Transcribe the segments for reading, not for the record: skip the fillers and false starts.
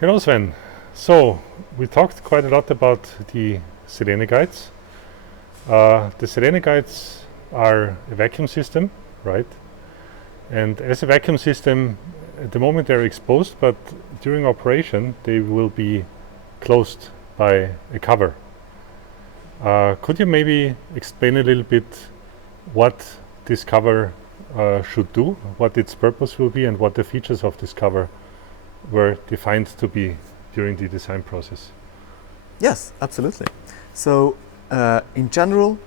Hello Sven. So we talked quite a lot about the Selene guides. The Selene guides are a vacuum system, right? And as a vacuum system, at the moment they're exposed, but during operation they will be closed by a cover. Could you maybe explain a little bit what this cover should do, what its purpose will be, and what the features of this cover were defined to be during the design process? Yes, absolutely. So in general,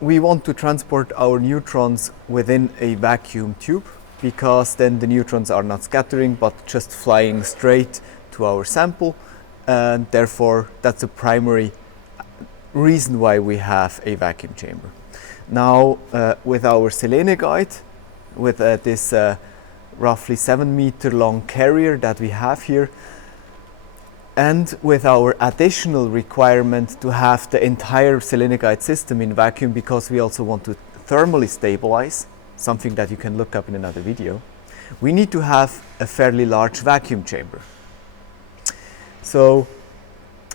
we want to transport our neutrons within a vacuum tube, because then the neutrons are not scattering but just flying straight to our sample, and therefore that's the primary reason why we have a vacuum chamber. Now with our Selene guide, with this roughly 7 meter long carrier that we have here, and with our additional requirement to have the entire Selene guide system in vacuum, because we also want to thermally stabilize, something that you can look up in another video, we need to have a fairly large vacuum chamber. So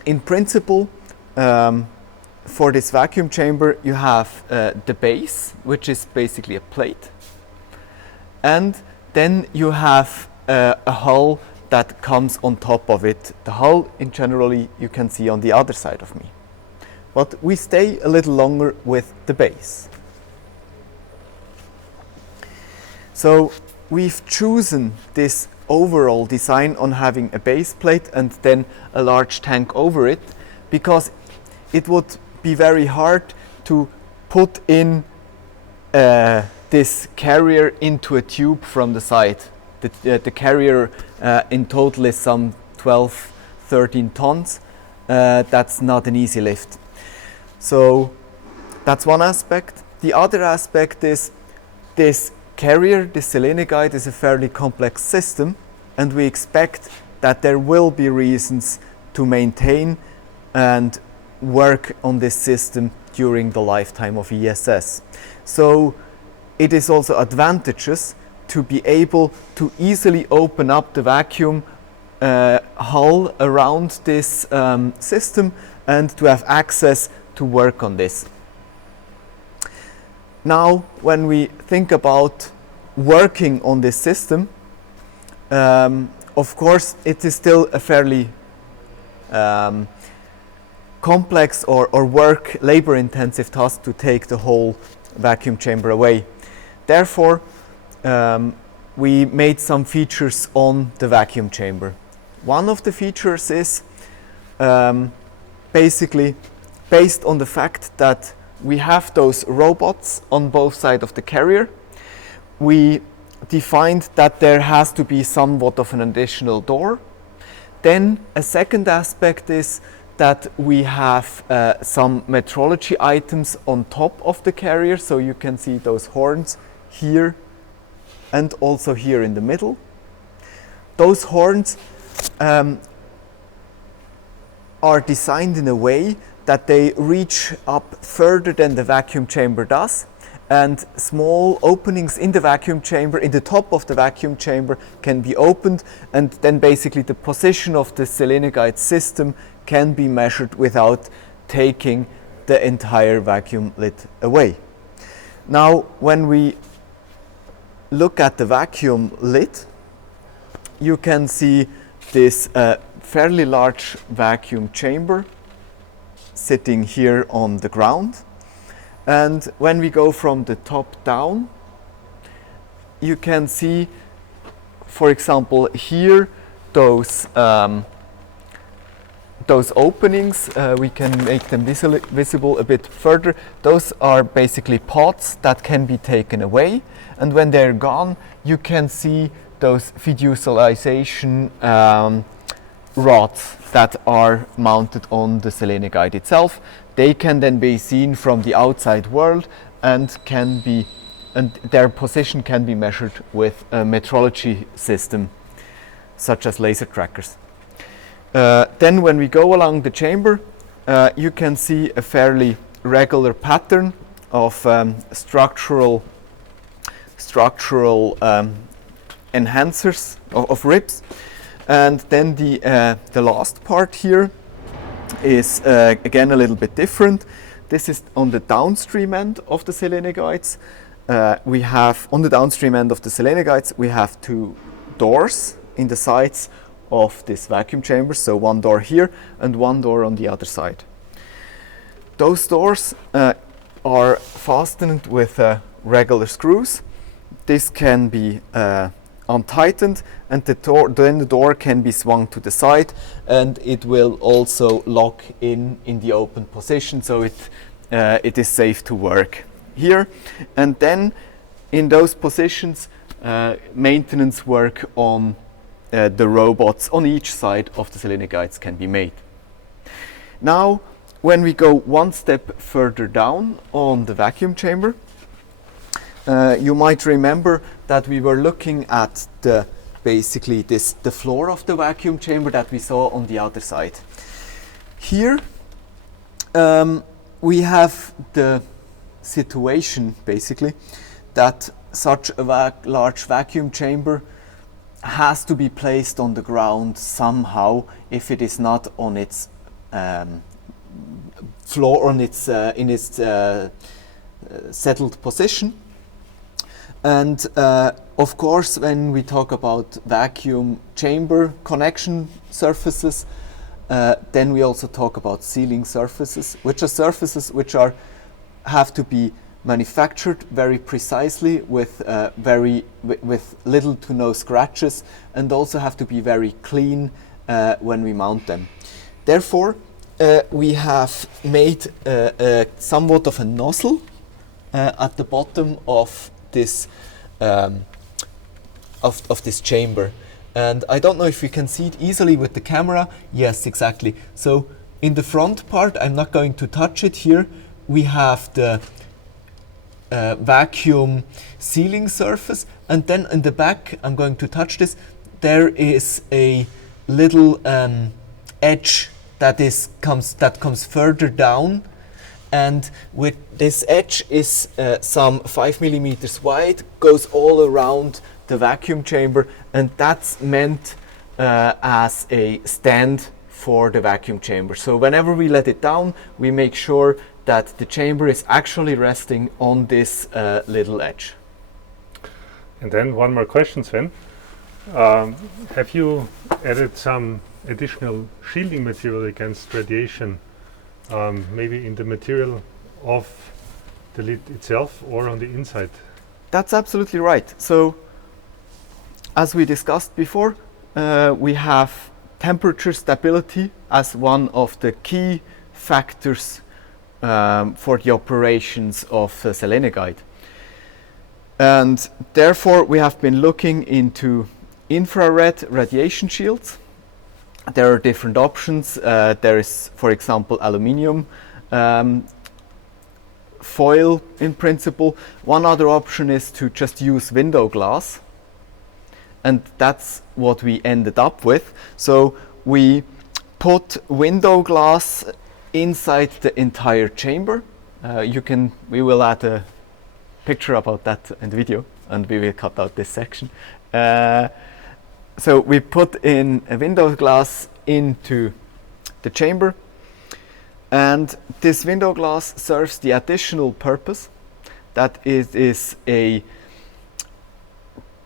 in principle, for this vacuum chamber you have the base, which is basically a plate, and then you have a hull that comes on top of it. The hull in generally you can see on the other side of me. But we stay a little longer with the base. So we've chosen this overall design on having a base plate and then a large tank over it, because it would be very hard to put in this carrier into a tube from the side. The carrier in total is some 12-13 tons. That's not an easy lift. So that's one aspect. The other aspect is this carrier, this Selene guide, is a fairly complex system, and we expect that there will be reasons to maintain and work on this system during the lifetime of ESS. So it is also advantageous to be able to easily open up the vacuum hull around this system and to have access to work on this. Now, when we think about working on this system, of course it is still a fairly complex or labor intensive task to take the whole vacuum chamber away. Therefore, we made some features on the vacuum chamber. One of the features is basically based on the fact that we have those robots on both sides of the carrier. We defined that there has to be somewhat of an additional door. Then a second aspect is that we have some metrology items on top of the carrier, so you can see those horns here and also here in the middle. Those horns are designed in a way that they reach up further than the vacuum chamber does, and small openings in the vacuum chamber, in the top of the vacuum chamber, can be opened, and then basically the position of the Selene guide system can be measured without taking the entire vacuum lid away. Now, when we look at the vacuum lid, you can see this fairly large vacuum chamber sitting here on the ground. And when we go from the top down, you can see, for example, here those openings. We can make them visible a bit further. Those are basically pods that can be taken away, and when they're gone, you can see those fiducialization rods that are mounted on the Selene guide itself. They can then be seen from the outside world and their position can be measured with a metrology system such as laser trackers. Then when we go along the chamber, you can see a fairly regular pattern of structural enhancers of ribs. And then the last part here is again a little bit different. This is on the downstream end of the Selene guides. We have on the downstream end of the Selene guides, we have two doors in the sides of this vacuum chamber. So one door here and one door on the other side. Those doors are fastened with regular screws. This can be untightened, and then the door can be swung to the side, and it will also lock in the open position, so it is safe to work here. And then in those positions, maintenance work on the robots on each side of the Selene guides can be made. Now, when we go one step further down on the vacuum chamber, you might remember that we were looking at basically the floor of the vacuum chamber that we saw on the other side. Here we have the situation basically that such a large vacuum chamber has to be placed on the ground somehow if it is not on its floor, on its in its settled position. And of course, when we talk about vacuum chamber connection surfaces, then we also talk about sealing surfaces, which are surfaces which have to be manufactured very precisely with with little to no scratches, and also have to be very clean when we mount them. Therefore, we have made somewhat of a nozzle at the bottom of this of this chamber, and I don't know if you can see it easily with the camera. Yes, exactly. So in the front part, I'm not going to touch it here. We have the vacuum sealing surface, and then in the back, I'm going to touch this. There is a little edge that comes further down, and with this edge is some 5 millimeters wide, goes all around the vacuum chamber, and that's meant as a stand for the vacuum chamber. So whenever we let it down, we make sure that the chamber is actually resting on this little edge. And then one more question, Sven. Have you added some additional shielding material against radiation, maybe in the material of the lid itself or on the inside? That's absolutely right. So, as we discussed before, we have temperature stability as one of the key factors for the operations of the Selene guide. And therefore, we have been looking into infrared radiation shields. There are different options. There is, for example, aluminium foil in principle. One other option is to just use window glass, and that's what we ended up with. So we put window glass inside the entire chamber. We will add a picture about that in the video, and we will cut out this section. So we put in a window glass into the chamber, and this window glass serves the additional purpose that it is a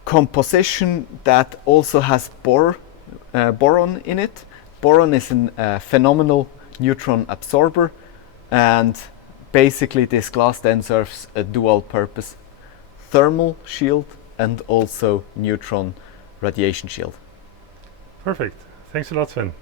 composition that also has boron in it. Boron is a phenomenal neutron absorber, and basically this glass then serves a dual purpose: thermal shield and also neutron radiation shield. Perfect. Thanks a lot, Sven.